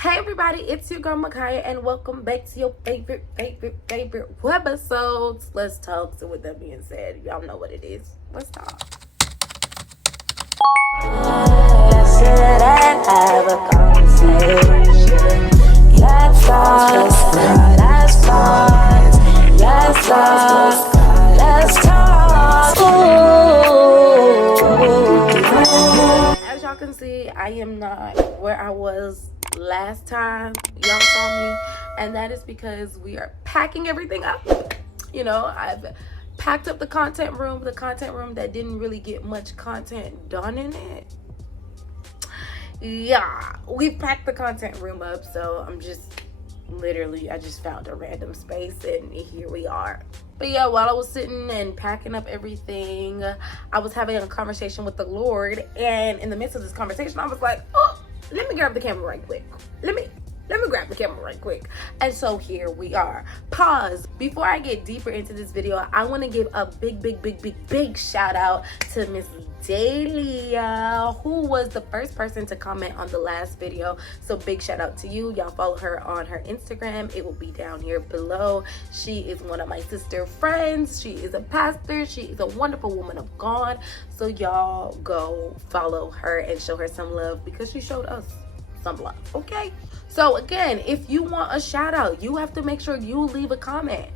Hey everybody, it's your girl Kaale and welcome back to your favorite webisodes. Let's talk. So with that being said, y'all know what it is. Let's talk. Let's sit and have a conversation. Let's talk. Let's talk. Let's talk. Let's talk. As y'all can see, I am not where I was last time y'all saw me, and that is because we are packing everything up. You know, I've packed up the content room that didn't really get much content done in it. Yeah, we've packed the content room up, so I'm just I just found a random space and here we are. But yeah, while I was sitting and packing up everything, I was having a conversation with the Lord, and in the midst of this conversation I was like, oh, let me grab the camera right quick. Let me grab the camera right quick. And so here we are. Pause. Before I get deeper into this video, I want to give a big shout out to Miss Dalia, who was the first person to comment on the last video. So big shout out to you. Y'all follow her on her Instagram. It will be down here below. She is one of my sister friends. She is a pastor. She is a wonderful woman of God. So y'all go follow her and show her some love because she showed us some love. Okay, so again, if you want a shout out, you have to make sure you leave a comment.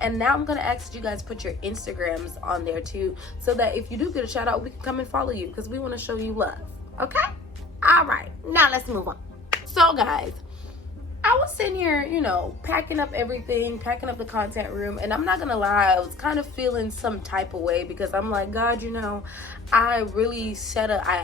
And now I'm gonna ask you guys put your Instagrams on there too, so that if you do get a shout out, we can come and follow you because we want to show you love. Okay, all right, now let's move on. So guys, I was sitting here, you know, packing up everything, packing up the content room, and I'm not gonna lie, I was kind of feeling some type of way because I'm like, God, you know, I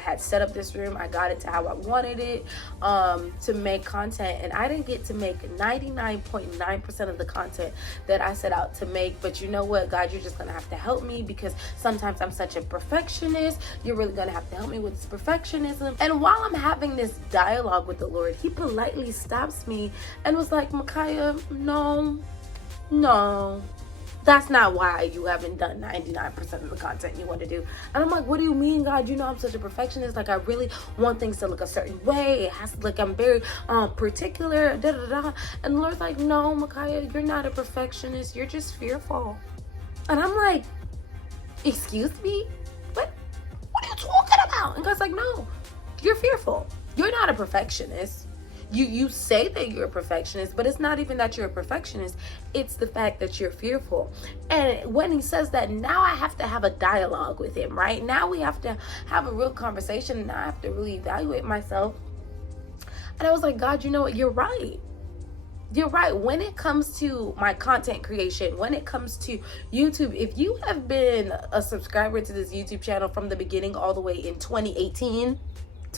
had set up this room, I got it to how I wanted it, to make content, and I didn't get to make 99.9% of the content that I set out to make. But you know what, God, you're just gonna have to help me because sometimes I'm such a perfectionist. You're really gonna have to help me with this perfectionism. And while I'm having this dialogue with the Lord, he politely stops me and was like, Micaiah, no, that's not why you haven't done 99% of the content you want to do. And I'm like, what do you mean, God? You know, I'm such a perfectionist. Like, I really want things to look a certain way. It has to, like, I'm very particular, And the Lord's like, no, Micaiah, you're not a perfectionist. You're just fearful. And I'm like, excuse me? What are you talking about? And God's like, no, you're fearful. You're not a perfectionist. You say that you're a perfectionist, but it's not even that you're a perfectionist. It's the fact that you're fearful. And when he says that, now I have to have a dialogue with him, right? Now we have to have a real conversation, and I have to really evaluate myself. And I was like, God, you know what? You're right. You're right. When it comes to my content creation, when it comes to YouTube, if you have been a subscriber to this YouTube channel from the beginning all the way in 2018,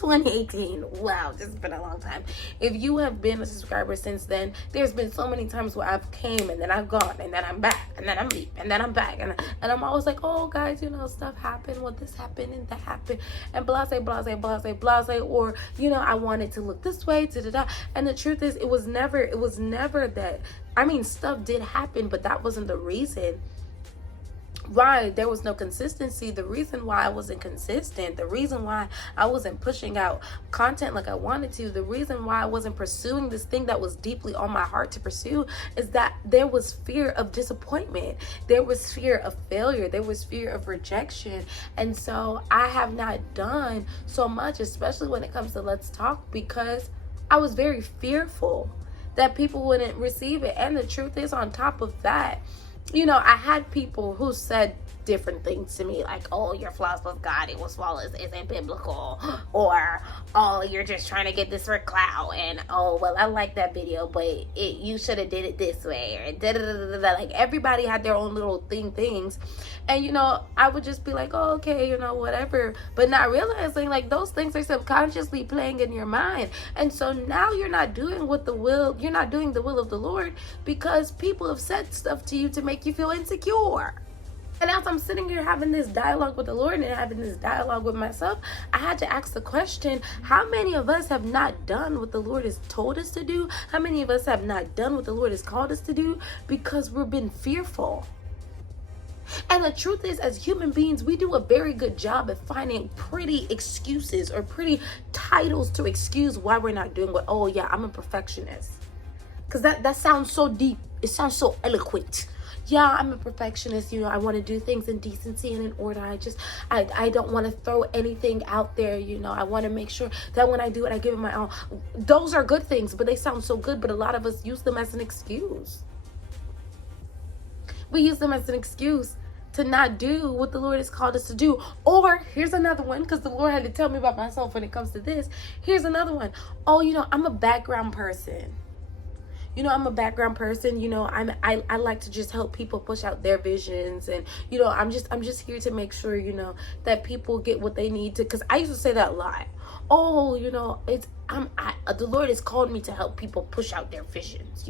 wow, this has been a long time. If you have been a subscriber since then, there's been so many times where I've came and then I've gone and then I'm back and then I'm leaving and then I'm back and I'm always like, oh guys, you know, stuff happened, well this happened and that happened and blase, or you know, I want it to look this way, and the truth is, it was never that. I mean, stuff did happen, but that wasn't the reason why there was no consistency. The reason why I wasn't consistent, the reason why I wasn't pushing out content like I wanted to, the reason why I wasn't pursuing this thing that was deeply on my heart to pursue, is that there was fear of disappointment, there was fear of failure, there was fear of rejection. And so I have not done so much, especially when it comes to Let's Talk, because I was very fearful that people wouldn't receive it. And the truth is, on top of that, you know, I had people who said different things to me, like, oh, your flaws with God, it was flawless, isn't biblical, or oh, you're just trying to get this for clout, and oh, well, I like that video, but you should have did it this way, or like, everybody had their own little things, and you know, I would just be like, oh, okay, you know, whatever, but not realizing, like, those things are subconsciously playing in your mind. And so now you're not doing the will of the Lord, because people have said stuff to you to make you feel insecure. And as I'm sitting here having this dialogue with the Lord and having this dialogue with myself, I had to ask the question, how many of us have not done what the Lord has told us to do? How many of us have not done what the Lord has called us to do because we've been fearful? And the truth is, as human beings, we do a very good job at finding pretty excuses or pretty titles to excuse why we're not doing what. Oh yeah, I'm a perfectionist. Because that sounds so deep. It sounds so eloquent. Yeah, I'm a perfectionist. I want to do things in decency and in order. I don't want to throw anything out there. I want to make sure that when I do it, I give it my all. Those are good things, but they sound so good. But a lot of us use them as an excuse. We use them as an excuse to not do what the Lord has called us to do. Or here's another one, because the Lord had to tell me about myself when it comes to this. Here's another one. Oh, I'm a background person. I'm a background person. I like to just help people push out their visions, and I'm just here to make sure that people get what they need to. Because I used to say that a lot. Oh, the Lord has called me to help people push out their visions.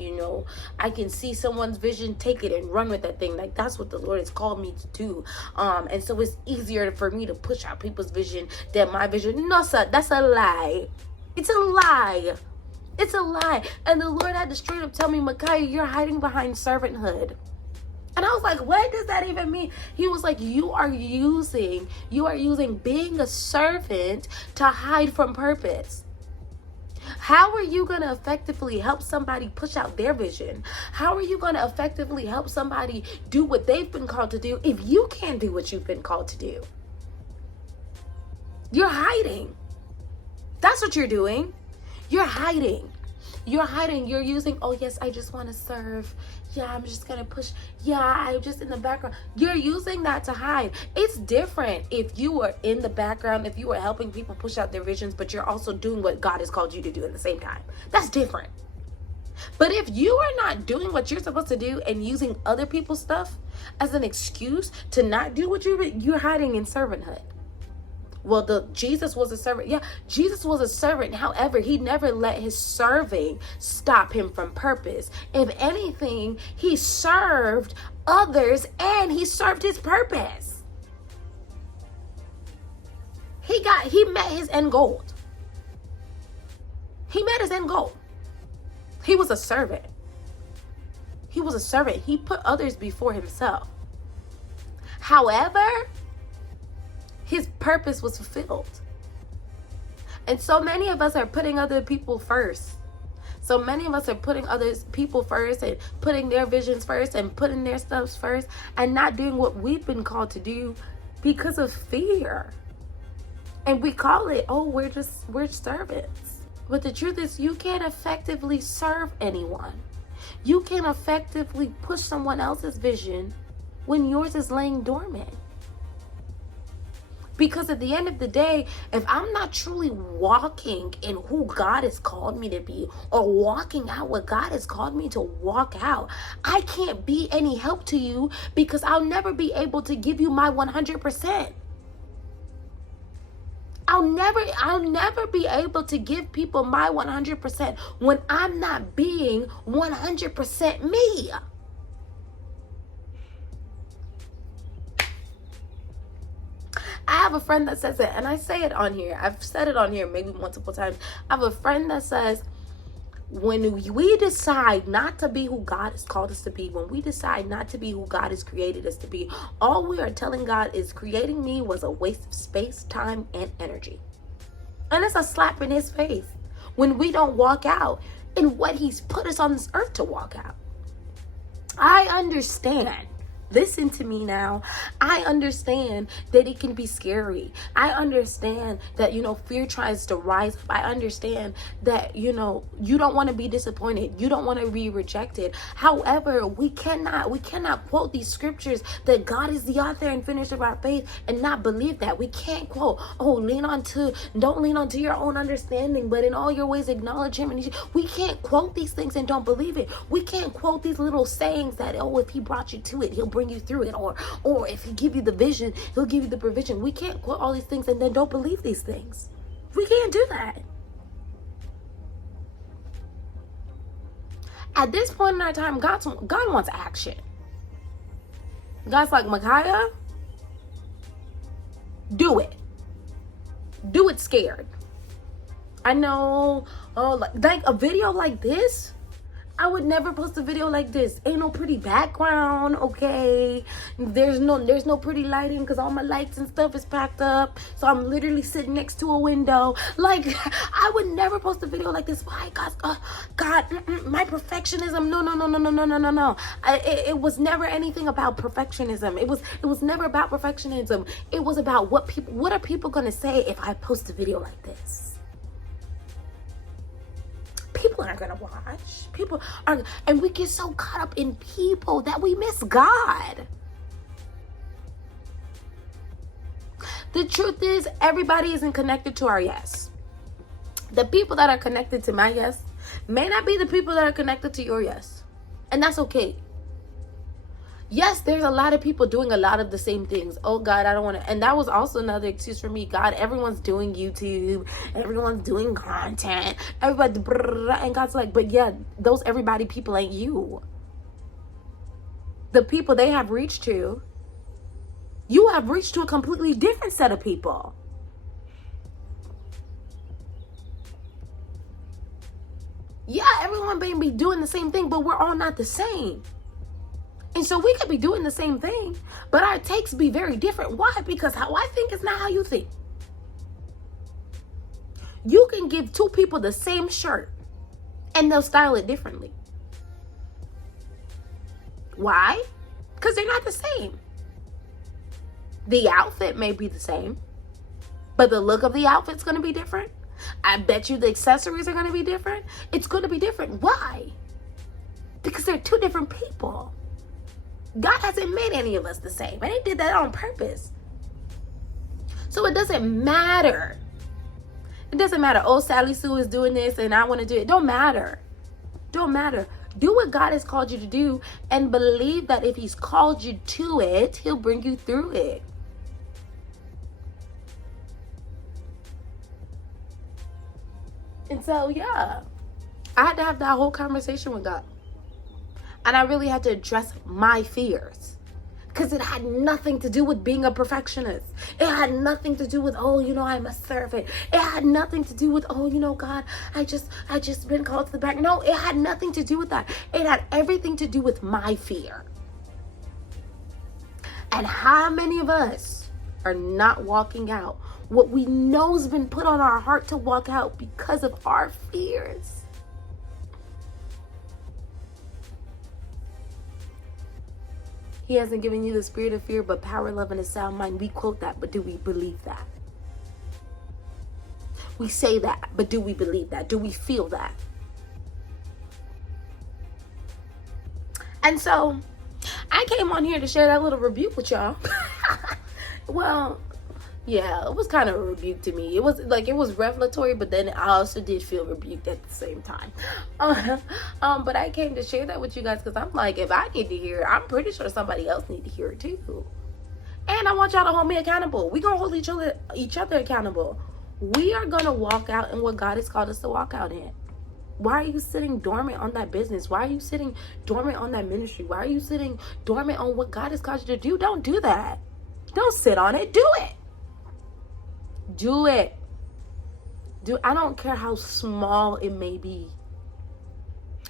I can see someone's vision, take it and run with that thing. Like, that's what the Lord has called me to do. And so it's easier for me to push out people's vision than my vision. No, sir, that's a lie. It's a lie. It's a lie. And the Lord had to straight up tell me, Micaiah, you're hiding behind servanthood. And I was like, what does that even mean? He was like, you are using being a servant to hide from purpose. How are you going to effectively help somebody push out their vision? How are you going to effectively help somebody do what they've been called to do if you can't do what you've been called to do? You're hiding. That's what you're doing. You're hiding. You're hiding. You're using, oh yes, I just want to serve. Yeah, I'm just going to push. Yeah, I'm just in the background. You're using that to hide. It's different if you are in the background, if you are helping people push out their visions, but you're also doing what God has called you to do at the same time. That's different. But if you are not doing what you're supposed to do and using other people's stuff as an excuse to not do what you're hiding in servanthood. Well, Jesus was a servant. Yeah, Jesus was a servant. However, he never let his serving stop him from purpose. If anything, he served others and he served his purpose. He met his end goal. He met his end goal. He was a servant. He was a servant. He put others before himself. However, his purpose was fulfilled. And so many of us are putting other people first. So many of us are putting other people first and putting their visions first and putting their stuff first and not doing what we've been called to do because of fear. And we call it, oh, we're servants. But the truth is, you can't effectively serve anyone. You can't effectively push someone else's vision when yours is laying dormant. Because at the end of the day, if I'm not truly walking in who God has called me to be or walking out what God has called me to walk out, I can't be any help to you because I'll never be able to give you my 100%. I'll never be able to give people my 100% when I'm not being 100% me. I have a friend that says it, and I say it on here. I've said it on here maybe multiple times. I have a friend that says, when we decide not to be who God has called us to be, when we decide not to be who God has created us to be, all we are telling God is creating me was a waste of space, time, and energy. And it's a slap in his face when we don't walk out in what he's put us on this earth to walk out. I understand. Listen to me now. I understand that it can be scary. I understand that, fear tries to rise up. I understand that, you don't want to be disappointed. You don't want to be rejected. However, we cannot quote these scriptures that God is the author and finisher of our faith and not believe that. We can't quote, don't lean onto your own understanding, but in all your ways acknowledge him. And we can't quote these things and don't believe it. We can't quote these little sayings that, if he brought you to it, he'll bring you through it, or if he give you the vision, he'll give you the provision. We can't quote all these things and then don't believe these things. We can't do that. At this point in our time, God wants action. God's like, Micaiah, do it scared. I know, like a video like this, I would never post a video like this. Ain't no pretty background, okay? There's no pretty lighting because all my lights and stuff is packed up. So I'm literally sitting next to a window. Like, I would never post a video like this. Why, God? My perfectionism. No. It was never anything about perfectionism. It was never about perfectionism. It was about what are people gonna say if I post a video like this? People aren't gonna watch. People aren't, and we get so caught up in people that we miss God. The truth is, everybody isn't connected to our yes. The people that are connected to my yes may not be the people that are connected to your yes. And that's okay. Yes, there's a lot of people doing a lot of the same things. Oh, God, I don't want to. And that was also another excuse for me. God, everyone's doing YouTube. Everyone's doing content. Everybody. And God's like, but yeah, those everybody people ain't you. The people they have reached to, you have reached to a completely different set of people. Yeah, everyone may be doing the same thing, but we're all not the same. And so we could be doing the same thing, but our takes be very different. Why? Because how I think is not how you think. You can give two people the same shirt and they'll style it differently. Why? Because they're not the same. The outfit may be the same, but the look of the outfit's going to be different. I bet you the accessories are going to be different. It's going to be different. Why? Because they're two different people. God hasn't made any of us the same. And he did that on purpose. So it doesn't matter. It doesn't matter. Oh, Sally Sue is doing this and I want to do it. Don't matter. Don't matter. Do what God has called you to do and believe that if he's called you to it, he'll bring you through it. And so, yeah, I had to have that whole conversation with God. And I really had to address my fears. Because it had nothing to do with being a perfectionist. It had nothing to do with, I'm a servant. It had nothing to do with, God, I just been called to the back. No, it had nothing to do with that. It had everything to do with my fear. And how many of us are not walking out what we know has been put on our heart to walk out because of our fears? He hasn't given you the spirit of fear, but power, love, and a sound mind. We quote that, but do we believe that? We say that, but do we believe that? Do we feel that? And so, I came on here to share that little rebuke with y'all. Well, yeah, it was kind of a rebuke to me. It was revelatory, but then I also did feel rebuked at the same time. But I came to share that with you guys because I'm like, if I need to hear it, I'm pretty sure somebody else need to hear it too. And I want y'all to hold me accountable. We're going to hold each other accountable. We are going to walk out in what God has called us to walk out in. Why are you sitting dormant on that business? Why are you sitting dormant on that ministry? Why are you sitting dormant on what God has called you to do? Don't do that. Don't sit on it. Do it. Do it. I don't care how small it may be.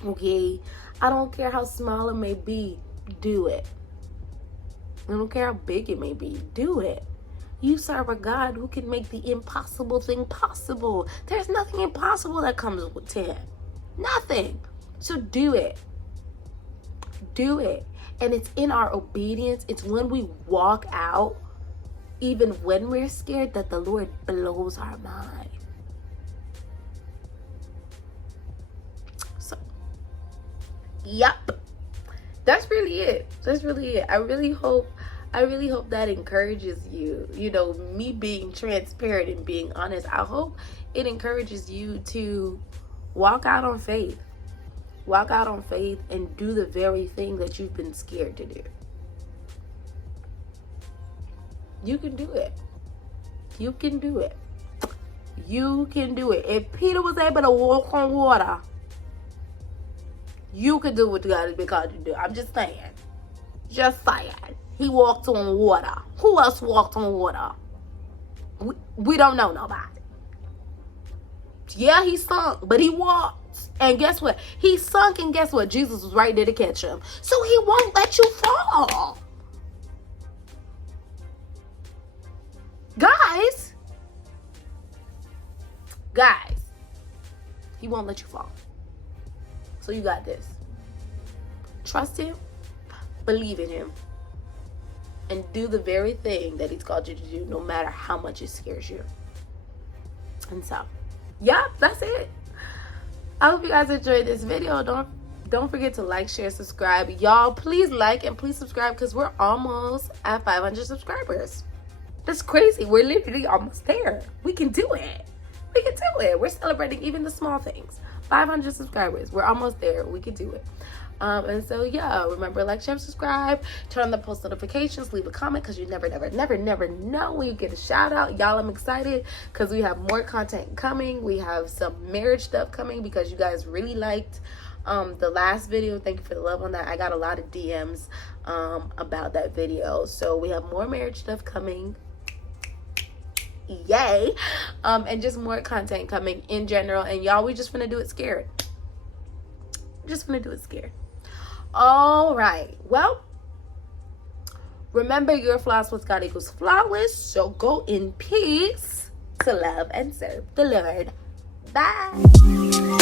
Okay? I don't care how small it may be. Do it. I don't care how big it may be. Do it. You serve a God who can make the impossible thing possible. There's nothing impossible that comes with him. Nothing. So do it. Do it. And it's in our obedience. It's when we walk out, even when we're scared, that the Lord blows our mind. So, yep. That's really it. That's really it. I really hope that encourages you. Me being transparent and being honest, I hope it encourages you to walk out on faith. Walk out on faith and do the very thing that you've been scared to do. You can do it. You can do it. You can do it. If Peter was able to walk on water, you can do what God has been called you to do. I'm just saying. Just saying. He walked on water. Who else walked on water? We don't know nobody. Yeah, he sunk, but he walked. And guess what? He sunk, and guess what? Jesus was right there to catch him. So he won't let you fall. Guys, he won't let you fall. So you got this. Trust him, believe in him, and do the very thing that he's called you to do, no matter how much it scares you. And so, yeah, that's it. I hope you guys enjoyed this video. Don't forget to like, share, subscribe. Y'all, please like and please subscribe, because we're almost at 500 subscribers. That's crazy. We're literally almost there. We can do it. We can do it. We're celebrating even the small things. 500 subscribers. We're almost there. We can do it. And so, yeah, remember, like, share, subscribe, turn on the post notifications, leave a comment, because you never know when you get a shout out. Y'all, I'm excited because we have more content coming. We have some marriage stuff coming because you guys really liked the last video. Thank you for the love on that. I got a lot of DMs about that video. So we have more marriage stuff coming. Yay. And just more content coming in general. And y'all, we just gonna do it scared. Just gonna do it scared. All right. Well, remember, your flaws with God equals flawless. So go in peace to love and serve the Lord. Bye.